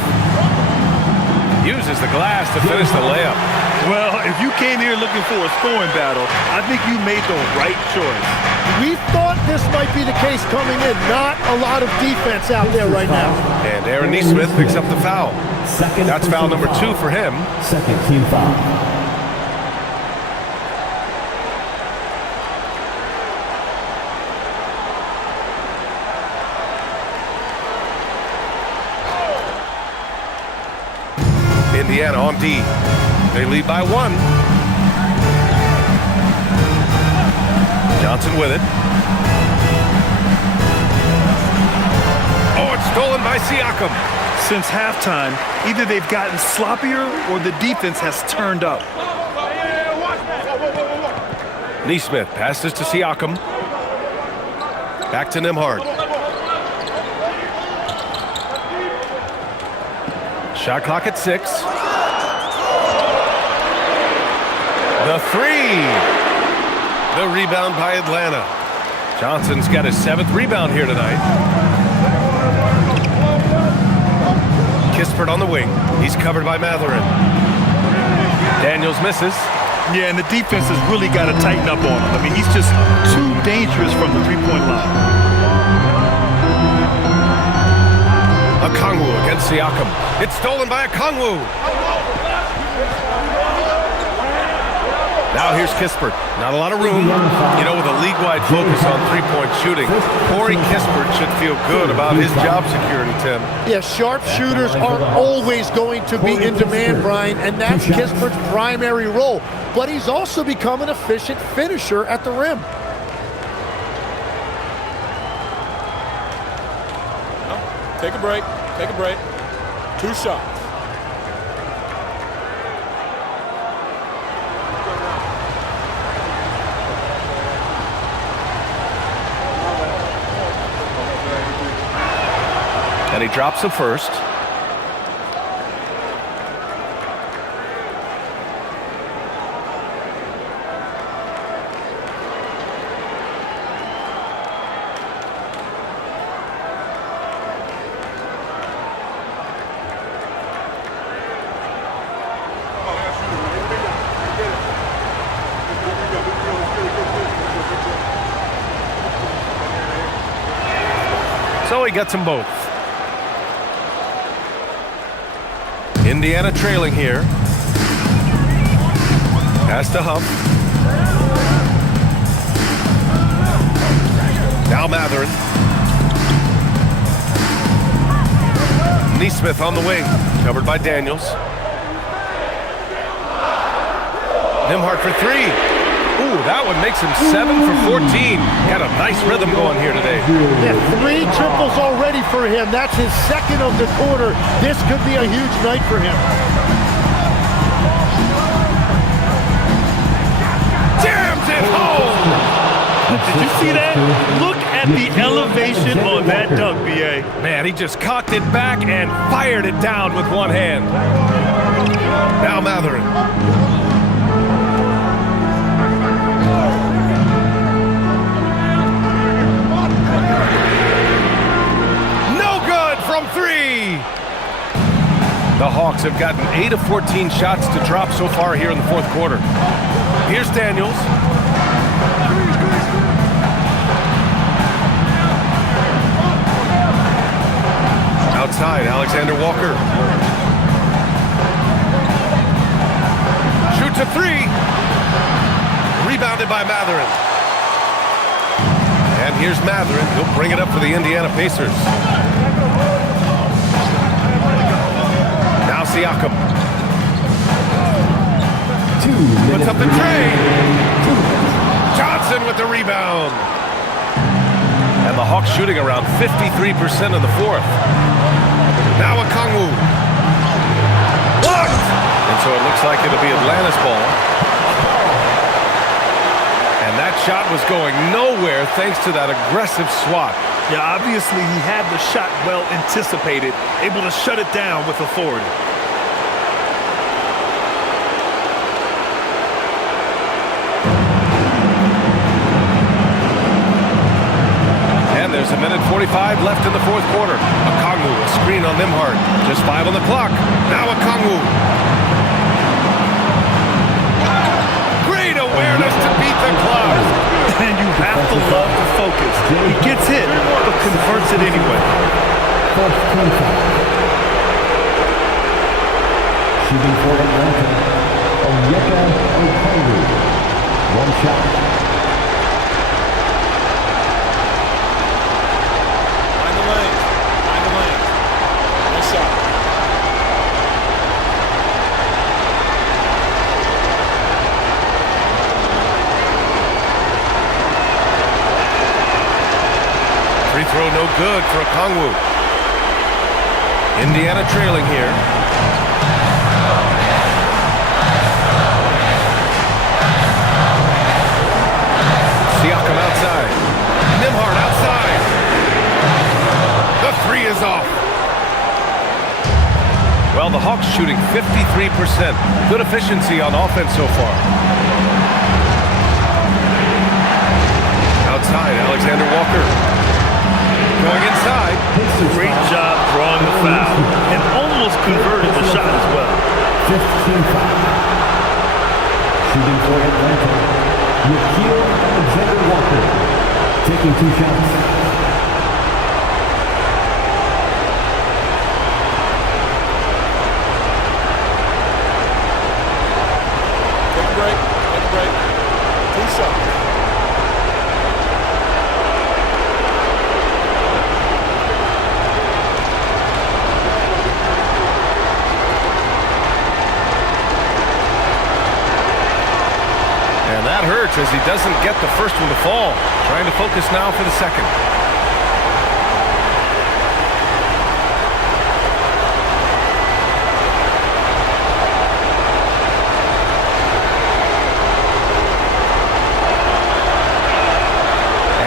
Uses the glass to finish the layup. Well, if you came here looking for a scoring battle, I think you made the right choice. We thought this might be the case coming in. Not a lot of defense out there right now. And Aaron Nesmith picks up the foul. That's foul number 2 for him. Second team foul. Indiana on D. They lead by 1. Johnson with it. Oh, it's stolen by Siakam. Since halftime, either they've gotten sloppier or the defense has turned up. Nesmith passes to Siakam. Back to Nembhard. Shot clock at 6. The 3. The rebound by Atlanta. Johnson's got his 7th rebound here tonight. Kispert on the wing. He's covered by Mathurin. Daniels misses. Yeah, and the defense has really got to tighten up on him. I mean, he's just too dangerous from the three-point line. Okongwu against Siakam. It's stolen by Okongwu. Now here's Kispert. Not a lot of room. You know, with a league-wide focus on three-point shooting, Corey Kispert should feel good about his job security, Tim. Yeah, sharp shooters are always going to be in demand, Brian, and that's Kispert's primary role. But he's also become an efficient finisher at the rim. Take a break. Take a break. 2 shots. And he drops the first. So he gets them both. Indiana trailing here. Pass to Huff. Now Matherin. Neesmith on the wing. Covered by Daniels. Nembhard for 3. Ooh, that one makes him 7 for 14. Got a nice rhythm going here today. Yeah, 3 triples already for him. That's his second of the quarter. This could be a huge night for him. Jams it home! Did you see that? Look at the elevation on that dunk, B.A. Man, he just cocked it back and fired it down with one hand. Now Matherin. From 3. The Hawks have gotten 8 of 14 shots to drop so far here in the fourth quarter. Here's Daniels. Outside, Alexander Walker. Shoots a 3. Rebounded by Matherin. And here's Matherin. He'll bring it up for the Indiana Pacers. Now Siakam. Puts up the tray. Johnson with the rebound. And the Hawks shooting around 53% in the fourth. Now Okongwu. Blocked! And so it looks like it'll be Atlanta's ball. And that shot was going nowhere thanks to that aggressive swat. Yeah, obviously he had the shot well anticipated, able to shut it down with authority. And there's a minute 45 left in the fourth quarter. Okongwu, a screen on Nembhard. Just 5 on the clock. Now Okongwu. Great awareness to beat the clock. And you have to love the focus. He gets hit, but converts it anyway. Shooting for Atlanta, Onyeka Okongwu. 1 shot. Find the lane. Find the lane. Nice shot. Free throw no good for Okongwu. Indiana trailing here. Siakam outside. Nembhard outside. The 3 is off. Well, the Hawks shooting 53%. Good efficiency on offense so far. Outside, Alexander Walker. Going inside. Great job drawing the foul and almost converted the shot as well. 15-5. Shooting for Atlanta, Alexander Walker. Taking 2 shots. Take a break. Take a celebrate. Do something. And that hurts as he doesn't get the first one to fall. Trying to focus now for the second.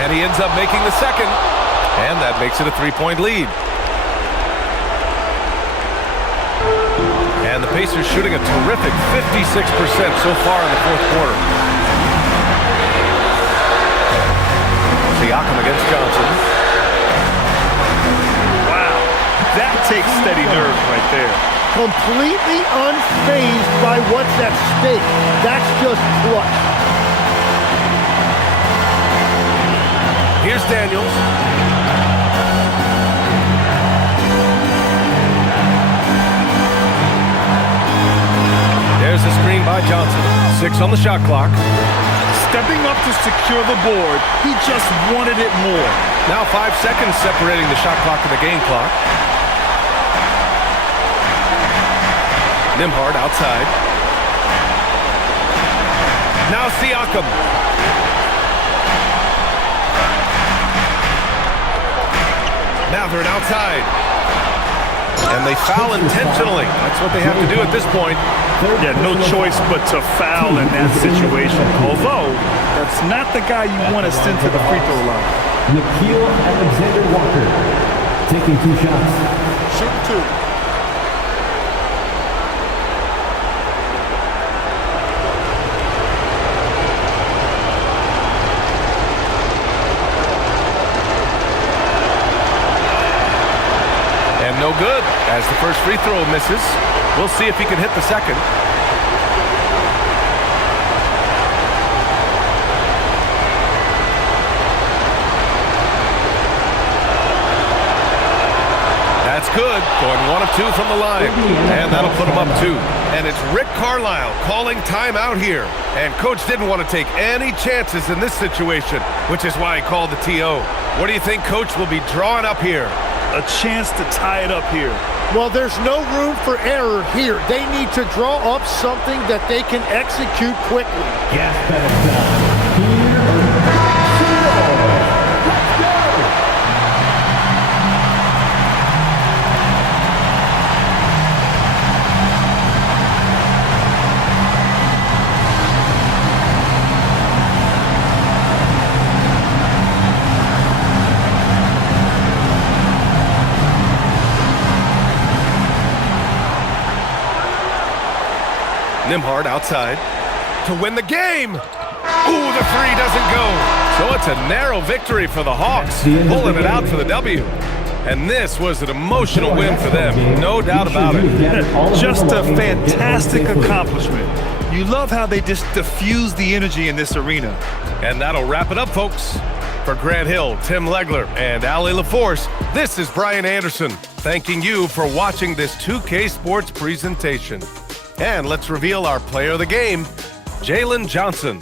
And he ends up making the second. And that makes it a 3-point lead. And the Pacers shooting a terrific 56% so far in the fourth quarter. Siakam against Johnson. Wow, that takes steady nerves right there. Completely unfazed by what's at stake. That's just clutch. Here's Daniels. There's the screen by Johnson. 6 on the shot clock. Stepping up to secure the board, he just wanted it more. Now 5 seconds separating the shot clock and the game clock. Nembhard outside. Now Siakam. Mathurin outside. And they foul intentionally. That's what they have to do at this point. Yeah, no choice but to foul in that situation. Although, that's not the guy you want to send to the free throw line. Nickeil Alexander-Walker taking 2 shots. Shoot 2. And no good as the first free throw misses. We'll see if he can hit the second. That's good. Going 1 of 2 from the line. And that'll put him up 2. And it's Rick Carlisle calling timeout here. And coach didn't want to take any chances in this situation, which is why he called the TO. What do you think coach will be drawing up here? A chance to tie it up here. Well, there's no room for error here. They need to draw up something that they can execute quickly. Gas pedal down. Here or let's go. Nembhard outside to win the game. Ooh, the 3 doesn't go. So it's a narrow victory for the Hawks, pulling it out for the W. And this was an emotional win for them, no doubt about it. Just a fantastic accomplishment. You love how they just diffuse the energy in this arena. And that'll wrap it up, folks. For Grant Hill, Tim Legler, and Allie LaForce, this is Brian Anderson, thanking you for watching this 2K Sports presentation. And let's reveal our player of the game, Jalen Johnson.